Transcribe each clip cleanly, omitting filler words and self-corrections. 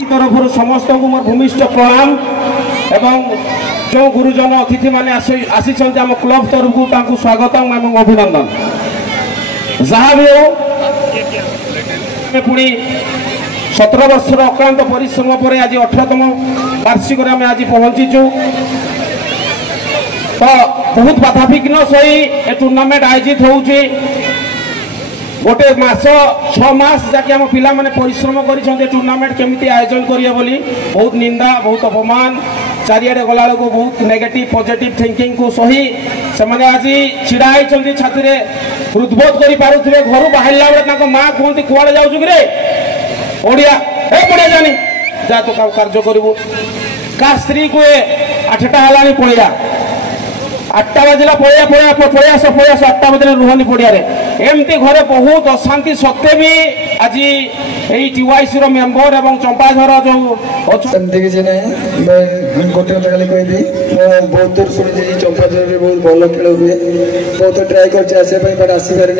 तरफ समस्त को मोर भूमिष्ठ प्रणाम एवं जो गुरुजन अतिथि मैंने आसी आम क्लब तरफ को स्वागत एवं अभिनंदन। जहाँ भी हो पुणी 17 वर्षर अक्लांत परिश्रम पर आज 18तम वार्षिक आज पहुंचीचु। तो बहुत बाधाविघ्न सही ए टूर्नामेंट आयोजित होउची। गोटे मास 6 मास जाके आम पिला माने परिश्रम कर टूर्नामेंट केमिति आयोजन करिए बोली बहुत निंदा बहुत अपमान चारिआडे गला को बहुत नेगेटिव पॉजिटिव थिंकिंग को सही से माने आज छिड़ा होती छाती हृदबोध कर पारे घर बाहर बेले माँ कहते कुआड़े जाऊँ कि ओडिया ए पड़िया जानी जा तो कार्य करू का स्त्री को 8टा है पड़ा 8टा बजला पड़िया प्रयास 8टा बजे रुहनी पड़िया एमती घरे बहुत अशांति सत्वे भी आज यही टीवाईसी मेम्बर एवं चंपाझर जो सेमती किसी ना गोटे कथा खाली कहबी बहुत दूर शुणी चंपाझर बहुत भल खेल हुए बहुत ट्राए कर बट आसपारे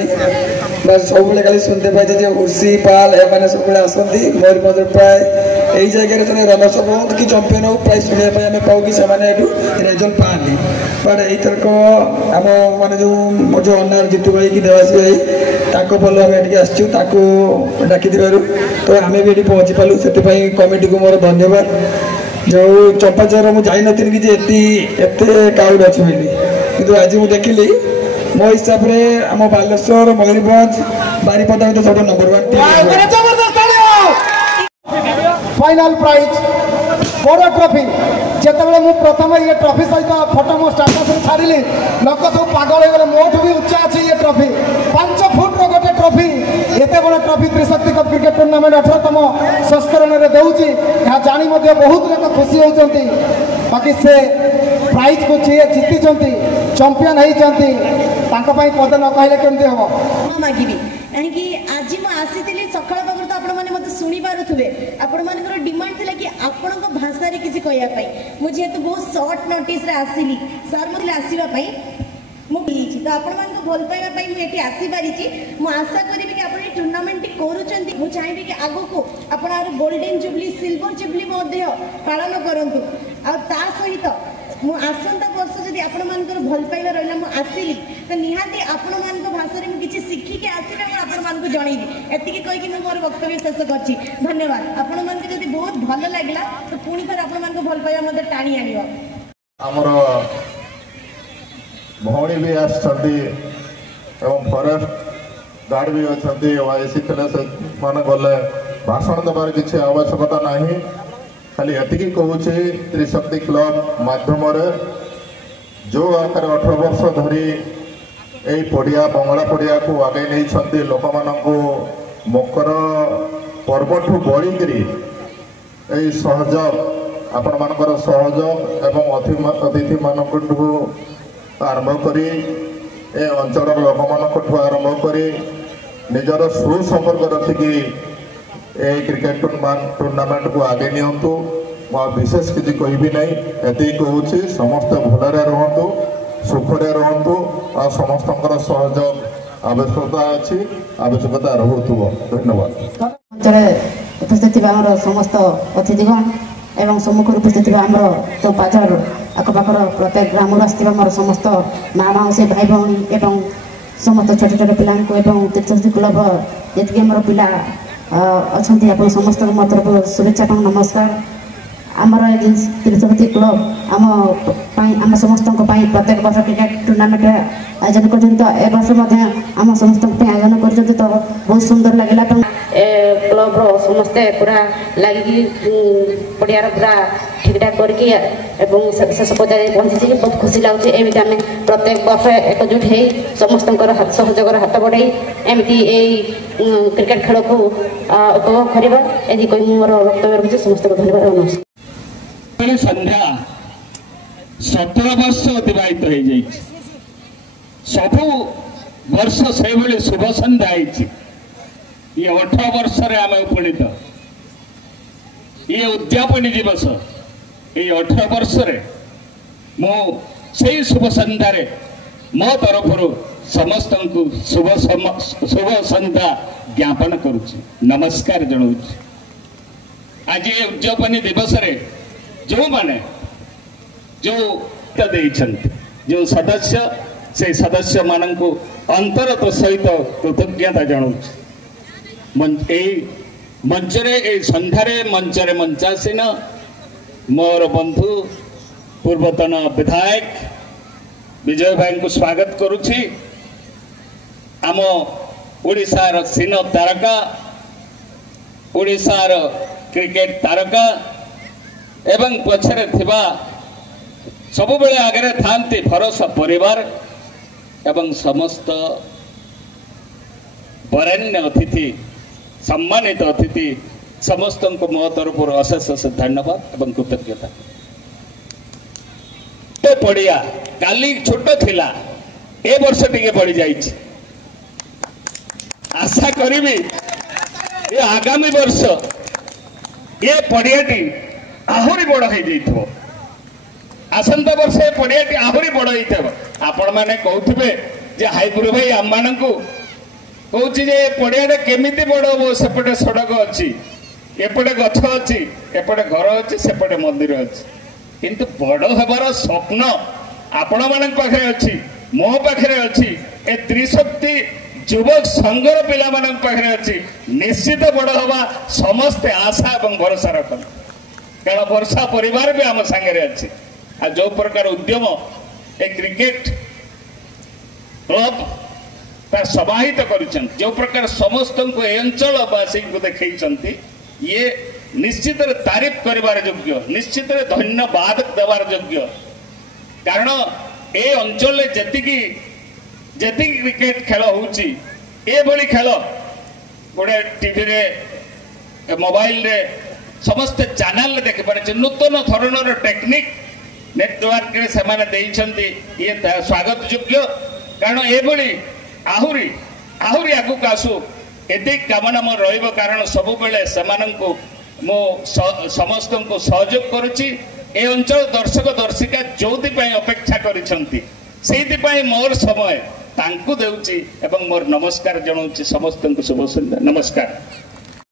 बस सब खाली शुनते पाई उर्सी पाल एने सब आसती मयूरभंज प्राय यही जगह जो रनर्स बहुत कि चंपियन हो प्राय शुणापी आम पाऊ कि रिजल्ट पाती बट यथरक आम माने जो अनार जीतू भाई कि देवासी भाई भल आम ये आसचु डाकी तो आम भी ये पहुँची पालू से कमिटी को मोर धन्यवाद। जो चंपाझर मुझे जान कि एत क्राउड अच्छी बोली कि आज मुझे देखिली मो हिसाब से आम बालेश्वर मयूरभंज बारिपदा में सब नंबर 1 फाइनल प्राइज बड़ ट्रॉफी जिते मु प्रथम ये ट्रॉफी सहित फोटो मो स्टाटस छाड़ी लोक सब पागल हो गए मोठू भी उच्चा अच्छी ये ट्रॉफी 5 फुट गोटे ट्रॉफी एत बड़ ट्रॉफी त्रिशक्ति कप क्रिकेट टूर्नामेंट 18तम संस्करण में दूसरी यहाँ जानी बहुत लोग खुशी होती बाकी से प्राइज को जी जीति चंपियन होती पद न कहले केमती हम मागिबी कहीं आज मुझे सकाल पाखर तो आपण मैंने मत शुणी पारे आपण मान डिमांड थी कि आपण भाषा किसी कहवाई मुझे तो बहुत शॉर्ट नोटिस आसली सर मुझे आसवाई मुझे तो आपण मान भल पाइबा मुझे आसीपारी मुझे आशा करी कि आप टूर्नामेंट करुँच मुझे चाहिए कि आग को आप गोल्डन जुबली सिल्वर जुबली पालन करूँ आ सहित मु आसंता वर्ष जदि आपण मानकर भल पाइबा रहिला मु आसिली तो निहाती आपण मान भाषा में किसी शिखिके आसबे आपण मान जनइबी एतिकी कहि कि मोर वक्तव्य शेष करछि। धन्यवाद। आपण मान जदि बहुत भल लागला तो पुणी थर आपण मान भल पाइबा मते टाणी आनिबो। हमर भौणी भी आछथि एवं फॉरेस्ट गार्ड भी अछथि ओआईसी थले से मान गले भाषण दबार किछि आवश्यकता नाही खाली एतिकी कहूँ त्रिशक्ति क्लब माध्यम जो आकार 18 वर्ष धरी यही पड़िया बंगला पड़िया को आगे नहीं लोक मान मकर पर्व ठू बढ़ी सहयोग आपण मानकर सहयोग एवं अतिथि मान आरंभ कर अंचल लोक मान आरंभ कर निजर सुसंपर्क रखिकी क्रिकेट टूर्नामेंट को आगे नियंतु विशेष किसी कहबी ना ये कहूँ समस्त भलरे रुहतु सुखरे रुहतु आ समस्त सहयोग आवश्यकता अच्छी आवश्यकता रोथुव। धन्यवाद। उपस्थित समस्त अतिथिगण एवं सम्मुख उपस्थित आम चंपाझर आखपाखर प्रत्येक ग्राम आसमर समस्त माँ मौसी भाई भौणी एवं समस्त छोट छोट पिला त्रिशक्ति क्लब जी आम पिला अच्छा आप समस्त मो तरफ शुभेच्छा नमस्कार। आमर त्रिशक्ति क्लब आम समस्त प्रत्येक वर्ष क्रिकेट टूर्नामेंट आयोजन कर वर्ष आम समस्त आयोजन कर बहुत सुंदर लगे क्लब समस्ते पूरा लगे पड़ियार पूरा ठीक ठाक करके शेष पर्याय पहुँची बहुत खुशी लगुच एमती आम प्रत्येक वर्ष एकजुट हो समस्त सहयोग हाथ बढ़ाई एमती क्रिकेट खेल को उपभोग करवा यदि कही मोर वक्तव्य रखुच्छे समस्त को धन्यवाद नमस्कार। संध्या 17 वर्ष अतिबाहित हो सबू वर्ष से शुभ संध्या ये 18 वर्ष आम उपनीत ये उद्यापनी दिवस ये 18 वर्ष मु से शुभ संध्यार मो तरफ समस्त को शुभ संध्या ज्ञापन करुच्ची नमस्कार जनाऊँ। आज ये उद्यापनी दिवस रे जो माने जो जो सदस्य से सदस्य मान को अंतरत सहित कृतज्ञता जनाऊँ मंचरे संध्यारे मंचरे मंचासीन मोर बंधु पूर्वतन विधायक विजय भाई को स्वागत करुछि। आम ओडिशार सीन तारका ओडिशार क्रिकेट तारका एवं पछरे थिबा सबु बेले आगे थांती भरोसा परिवार एवं समस्त वरेण्य अतिथि सम्मानित अतिथि समस्त को मो तरफ अशेष अशेष धन्यवाद एवं कृतज्ञता। तो पड़िया काली छोट थिला ए वर्ष टिके पड़ी जाइछि आशा करी ये आगामी वर्ष ये पड़ियाटी आहुरी बड़ हो जाइथबो आसंता वर्ष ये पड़ियाटी आहुरी बड़ होइथबो। आपण माने कहउथिबे जे हाईपुर भाई आम माननकु कहउछि जे पड़ियाटे केमिति बड़ हो सेपटे सड़क अछि एपटे गछ अछि एपटे घर अछि सेपटे मंदिर अछि किंतु बड़ हेबार स्वप्न आपण मानक पाखरे अछि मो पाखरे अछि ए त्रिशक्ति युवक संघर पिला मानक पाखरे अछि निश्चित बड़ हवा समस्ते आशा एवं भरोसा रखन कारण वर्षा परिवार भी आम सांगे अछि आ जो प्रकार उद्यम ए क्रिकेट क्लब तार समाहित करिछन जो प्रकार समस्त को अंचलवासी को देखैछंती ये निश्चित तारीफ करिवार योग्य निश्चित धन्यवाद देवार योग्य कारण ए अंचल जेति क्रिकेट खेल होउची ए बड़ी खेल गोटे टीवी रे मोबाइल रे समस्त चैनल देख पारे नूतन धरणर टेक्निक नेटवर्क रे सेमाने देइछंती ये स्वागत योग्य कारण ए बड़ी आहुरी आहुरी आगु आसु एते कामना मोर रहिबो कारण सब बेले सेमानंकु मो समस्त को सहयोग करुची ए अंचल दर्शक दर्शिका जोति पय अपेक्षा करिसंती सेति पय मोर समय तांकु देउची एवं मोर नमस्कार जणाउची समस्त को शुभ संध्या नमस्कार।